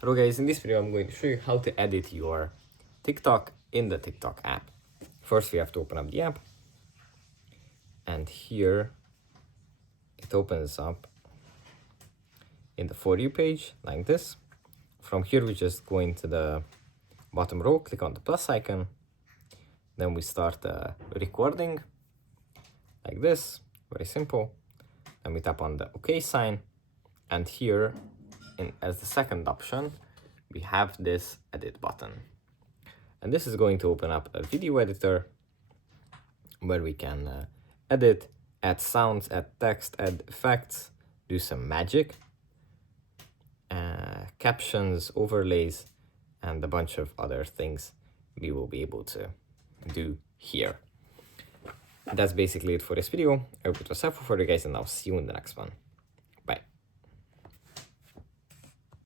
Hello guys, in this video I'm going to show you how to edit your TikTok in the TikTok app. First we have to open up the app, and here it opens up in the For You page like this. From here we just go into the bottom row, click on the plus icon, then we start recording like this, very simple. Then we tap on the OK sign, and here as the second option we have this edit button, and this is going to open up a video editor where we can edit, add sounds, add text, add effects, do some magic, captions, overlays, and a bunch of other things we will be able to do here. That's basically it for this video. I hope it was helpful for you guys, and I'll see you in the next one.